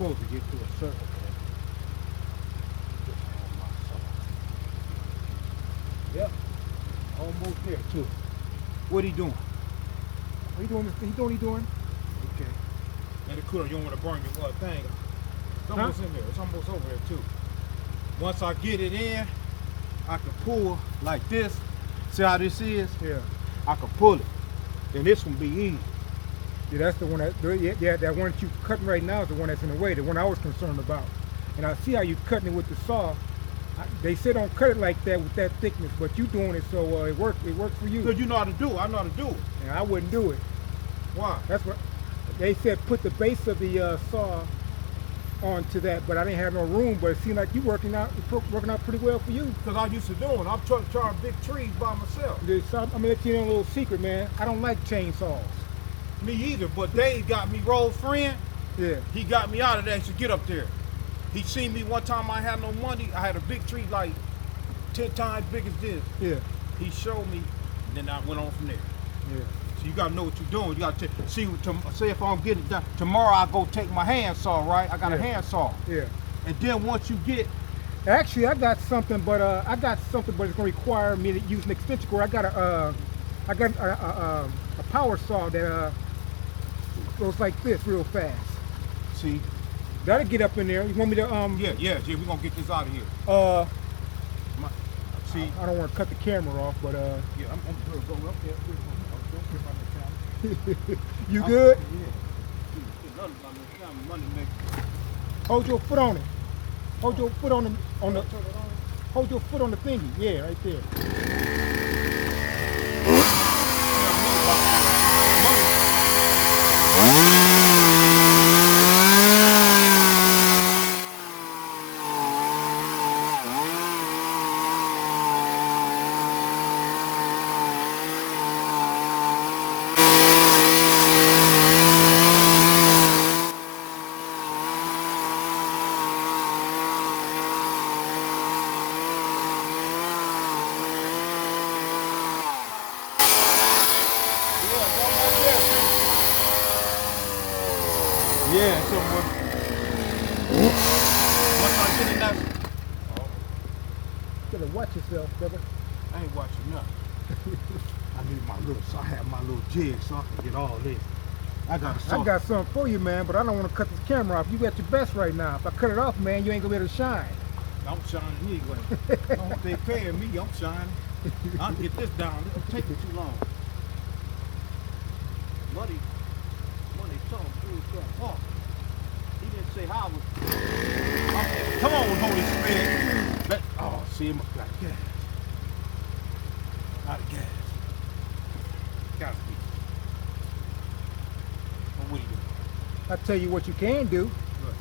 supposed to get to a circle. Yep, almost there too. What he doing? What he doing? He doing? He doing? Okay. Now the cooler, you don't want to burn your thing. It's almost in there. It's almost over there too. Once I get it in, I can pull like this. See how this is? Yeah. I can pull it. Then this one be easy. Yeah, that's the one that one that you cutting right now is the one that's in the way, the one I was concerned about. And I see how you cutting it with the saw. They say don't cut it like that with that thickness, but you doing it so it worked for you. Because you know how to do it. I know how to do it. And I wouldn't do it. Why? That's what they said. Put the base of the saw onto that, but I didn't have no room. But it seemed like you working out pretty well for you. Because I used to do it. I'm trying to charge big trees by myself. I'm gonna let you know a little secret, man. I don't like chainsaws. Me either, but Dave got me, Roll's friend. Yeah. He got me out of that to get up there. He seen me one time, I had no money. I had a big tree like 10 times big as this. Yeah. He showed me, and then I went on from there. Yeah. So you gotta know what you're doing. You gotta see, say if I'm getting it done. Tomorrow I go take my hand saw, right? I got a hand saw. Yeah. And then once you get, actually I got something, but it's gonna require me to use an extension cord. I got a power saw that goes like this real fast. see, That'll get up in there. You want me to yeah, we're gonna get this out of here. See, I don't want to cut the camera off, but yeah, I'm gonna go up there. you good? Yeah. Money maker. Hold your foot on it. Hold your foot on the hold your foot on the thingy. Yeah, right there. Yeah, somewhere. Once I get in that, You better watch yourself, brother. I ain't watching nothing. I need my little, so I have my little jig so I can get all this. I got something for you, man, but I don't want to cut this camera off. You got your best right now. If I cut it off, man, you ain't gonna be able to shine. I'm shining anyway. Don't they paying me, I'm shining. I'll get this down. It'll take me too long. Money told me he was gonna walk. He didn't say how I was. Come on, Holy Spirit. Oh, see him got gas. Out of gas. Gotta be. Well, what do you do? I tell you what you can do. What?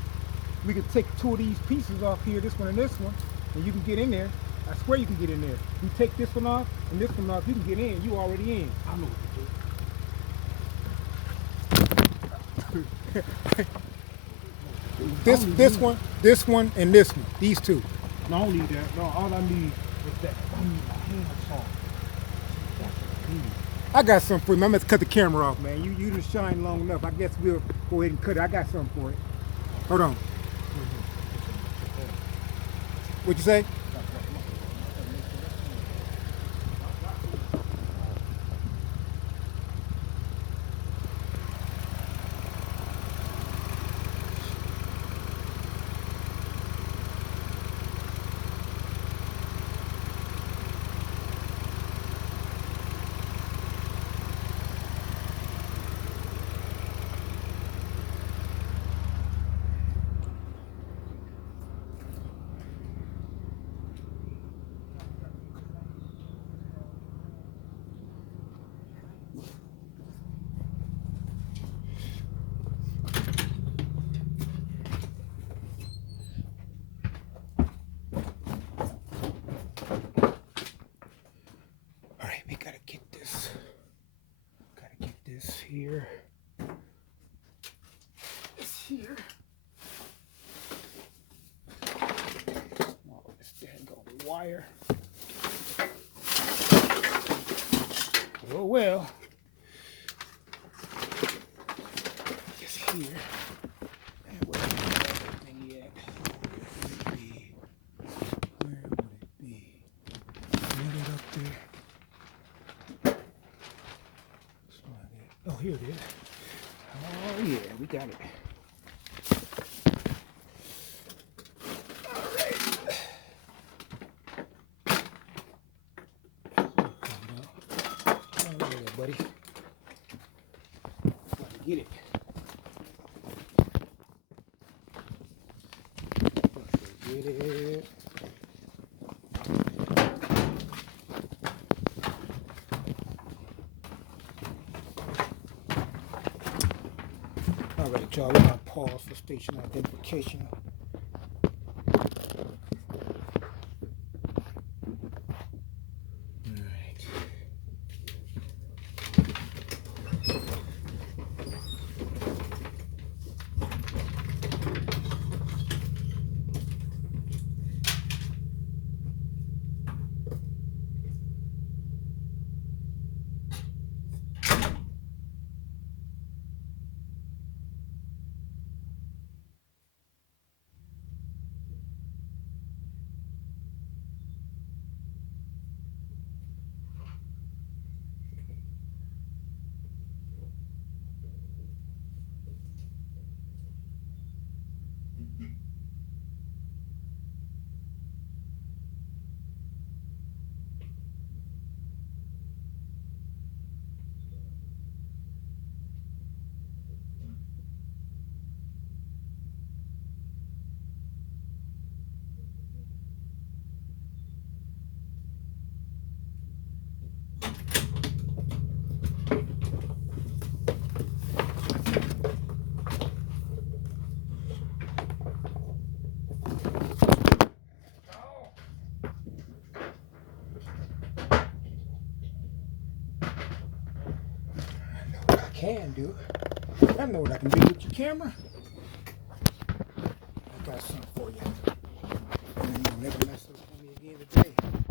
We can take two of these pieces off here, this one and this one, and you can get in there. I swear you can get in there. You take this one off and this one off, you can get in. You already in. I know what to do. This one, and this one. These two. No, I don't need that. No, all I need is that. I need my hand saw. That's what I need. I got something for you. I'm gonna cut the camera off, man. You just shine long enough. I guess we'll go ahead and cut it. I got something for it. Hold on. What'd you say? Here. It's here. Oh, this daggone wire. Oh well. It's here. here it is. Oh yeah, we got it. All right. Oh, yeah, buddy. Got to get it. Get it. All right, y'all. We're gonna pause for station identification. Can do. I know what I can do with your camera. I got something.